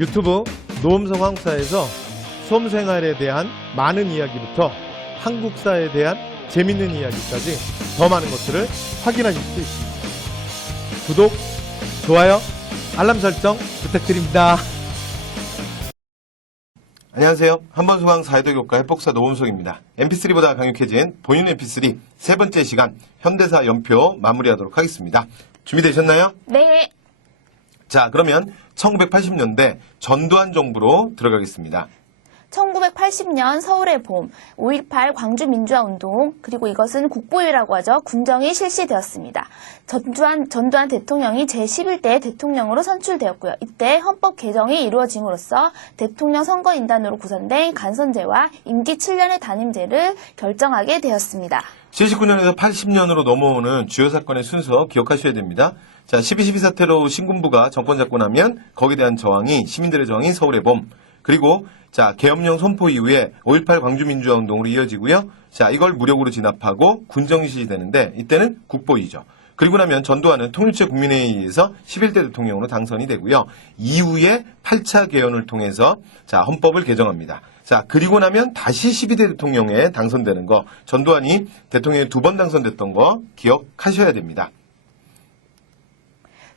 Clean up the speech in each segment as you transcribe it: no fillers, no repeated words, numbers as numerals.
유튜브 노음성 한국사에서 수험생활에 대한 많은 이야기부터 한국사에 대한 재밌는 이야기까지 더 많은 것들을 확인하실 수 있습니다. 구독, 좋아요, 알람 설정 부탁드립니다. 안녕하세요. 한번수강 사회도교과 해폭사 노은석입니다. MP3보다 강력해진 본인 MP3 세 번째 시간 현대사 연표 마무리하도록 하겠습니다. 준비되셨나요? 네. 자, 그러면 1980년대 전두환 정부로 들어가겠습니다. 1980년 서울의 봄, 5.18 광주민주화운동, 그리고 이것은 국보유라고 하죠. 군정이 실시되었습니다. 전두환 대통령이 제11대 대통령으로 선출되었고요. 이때 헌법 개정이 이루어짐으로써 대통령 선거인단으로 구성된 간선제와 임기 7년의 단임제를 결정하게 되었습니다. 79년에서 80년으로 넘어오는 주요 사건의 순서 기억하셔야 됩니다. 자, 12.12 사태로 신군부가 정권 잡고 나면 거기에 대한 저항이 시민들의 저항이 서울의 봄, 그리고 자, 계엄령 선포 이후에 5.18 광주민주화운동으로 이어지고요. 자, 이걸 무력으로 진압하고 군정이 실시되는데 이때는 국보이죠. 그리고 나면 전두환은 통일체 국민회의에 의해서 11대 대통령으로 당선이 되고요. 이후에 8차 개헌을 통해서 자, 헌법을 개정합니다. 자, 그리고 나면 다시 12대 대통령에 당선되는 거, 전두환이 대통령에 2번 당선됐던 거 기억하셔야 됩니다.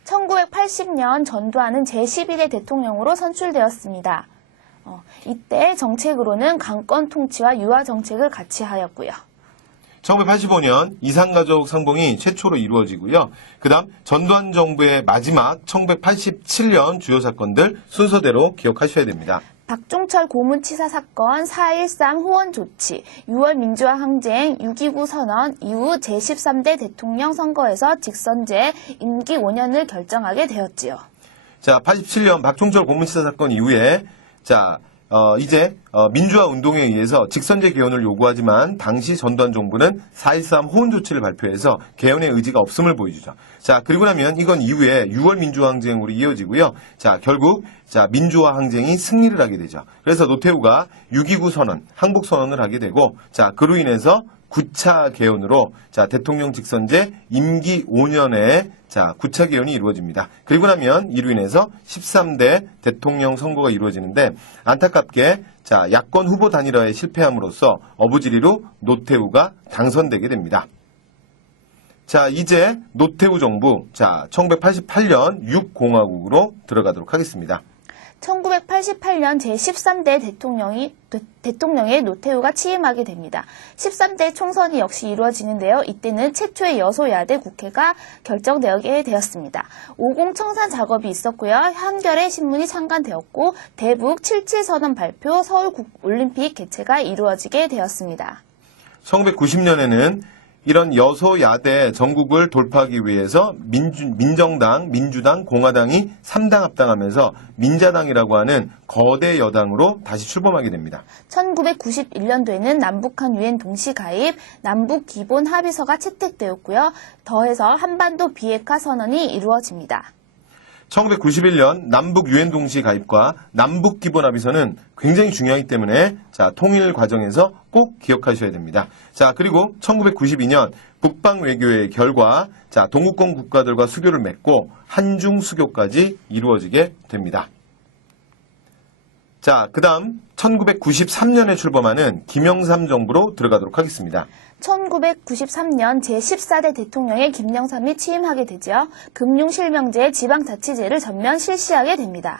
1980년 전두환은 제11대 대통령으로 선출되었습니다. 이때 정책으로는 강권 통치와 유화 정책을 같이 하였고요. 1985년 이산가족 상봉이 최초로 이루어지고요. 그 다음 전두환 정부의 마지막 1987년 주요 사건들 순서대로 기억하셔야 됩니다. 박종철 고문치사 사건, 4.13 호원 조치, 6월 민주화 항쟁, 6.29 선언 이후 제13대 대통령 선거에서 직선제 임기 5년을 결정하게 되었지요. 자, 87년 박종철 고문치사 사건 이후에 자, 이제 민주화 운동에 의해서 직선제 개헌을 요구하지만 당시 전두환 정부는 4.13 호원 조치를 발표해서 개헌의 의지가 없음을 보여주죠. 자, 그리고 나면 이건 이후에 6월 민주화 항쟁으로 이어지고요. 자, 결국 자, 민주화 항쟁이 승리를 하게 되죠. 그래서 노태우가 6.29 선언, 항복 선언을 하게 되고 자, 그로 인해서 9차 개헌으로 자, 대통령 직선제 임기 5년에 자, 9차 개헌이 이루어집니다. 그리고 나면 이로 인해서 13대 대통령 선거가 이루어지는데 안타깝게 자, 야권 후보 단일화에 실패함으로써 어부지리로 노태우가 당선되게 됩니다. 자, 이제 노태우 정부 자, 1988년 6공화국으로 들어가도록 하겠습니다. 1988년 제13대 대통령에 노태우가 취임하게 됩니다. 13대 총선이 역시 이루어지는데요. 이때는 최초의 여소야대 국회가 결정되게 되었습니다. 50 청산 작업이 있었고요. 한겨레 신문이 창간되었고 대북 77 선언 발표, 서울 올림픽 개최가 이루어지게 되었습니다. 1990년에는 이런 여소야대 전국을 돌파하기 위해서 민정당, 민주당, 공화당이 3당 합당하면서 민자당이라고 하는 거대 여당으로 다시 출범하게 됩니다. 1991년도에는 남북한 유엔 동시 가입, 남북 기본 합의서가 채택되었고요. 더해서 한반도 비핵화 선언이 이루어집니다. 1991년 남북 유엔 동시 가입과 남북 기본 합의서는 굉장히 중요하기 때문에 자, 통일 과정에서 꼭 기억하셔야 됩니다. 자, 그리고 1992년 북방 외교의 결과 자, 동구권 국가들과 수교를 맺고 한중 수교까지 이루어지게 됩니다. 자, 그다음 1993년에 출범하는 김영삼 정부로 들어가도록 하겠습니다. 1993년 제14대 대통령의 김영삼이 취임하게 되죠. 금융실명제, 지방자치제를 전면 실시하게 됩니다.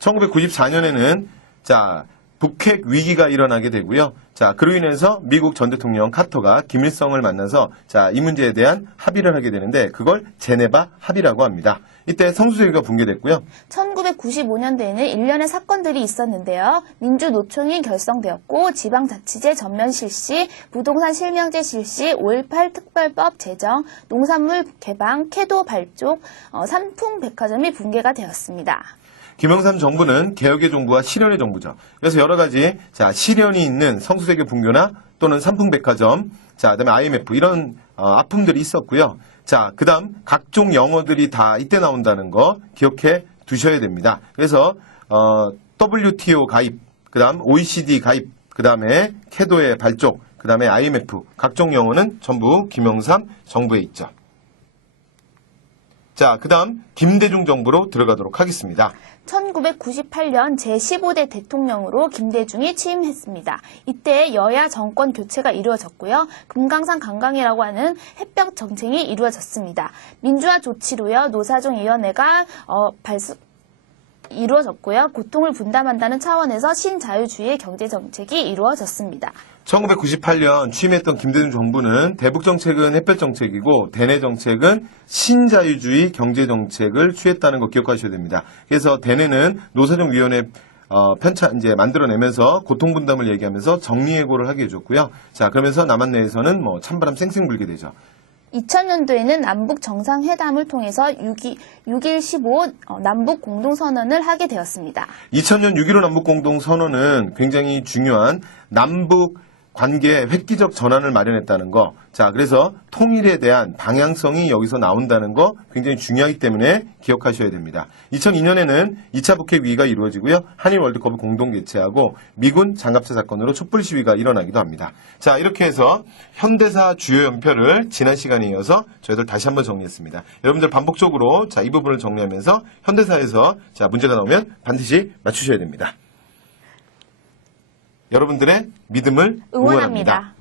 1994년에는 자, 북핵 위기가 일어나게 되고요. 자, 그로 인해서 미국 전 대통령 카터가 김일성을 만나서 자, 이 문제에 대한 합의를 하게 되는데 그걸 제네바 합의라고 합니다. 이때 성수대교가 붕괴됐고요. 1995년도에는 일련의 사건들이 있었는데요. 민주노총이 결성되었고 지방자치제 전면 실시, 부동산 실명제 실시, 5.18 특별법 제정, 농산물 개방, 캐도 발족, 삼풍백화점이 붕괴가 되었습니다. 김영삼 정부는 개혁의 정부와 실현의 정부죠. 그래서 여러 가지 자, 실현이 있는 성수대교 붕괴나 또는 삼풍백화점, 자, 그다음에 IMF 이런 아픔들이 있었고요. 자, 그다음 각종 영어들이 다 이때 나온다는 거 기억해 두셔야 됩니다. 그래서 WTO 가입, 그다음 OECD 가입, 그다음에 캐도의 발족, 그다음에 IMF 각종 영어는 전부 김영삼 정부에 있죠. 자, 그 다음 김대중 정부로 들어가도록 하겠습니다. 1998년 제15대 대통령으로 김대중이 취임했습니다. 이때 여야 정권 교체가 이루어졌고요. 금강산 관광이라고 하는 햇볕 정책이 이루어졌습니다. 민주화 조치로요. 노사정위원회가 이루어졌고요. 고통을 분담한다는 차원에서 신자유주의 경제정책이 이루어졌습니다. 1998년 취임했던 김대중 정부는 대북정책은 햇볕정책이고 대내정책은 신자유주의 경제정책을 취했다는 거 기억하셔야 됩니다. 그래서 대내는 노사정위원회 이제 만들어내면서 고통분담을 얘기하면서 정리해고를 하게 해줬고요. 자, 그러면서 남한 내에서는 찬바람 쌩쌩 불게 되죠. 2000년도에는 남북 정상회담을 통해서 6.15 남북 공동선언을 하게 되었습니다. 2000년 6.15 남북공동선언은 굉장히 중요한 남북 관계 획기적 전환을 마련했다는 거. 자, 그래서 통일에 대한 방향성이 여기서 나온다는 거 굉장히 중요하기 때문에 기억하셔야 됩니다. 2002년에는 2차 북핵 위기가 이루어지고요. 한일 월드컵을 공동 개최하고 미군 장갑차 사건으로 촛불 시위가 일어나기도 합니다. 자, 이렇게 해서 현대사 주요 연표를 지난 시간에 이어서 저희들 다시 한번 정리했습니다. 여러분들 반복적으로 이 부분을 정리하면서 현대사에서 문제가 나오면 반드시 맞추셔야 됩니다. 여러분들의 믿음을 응원합니다.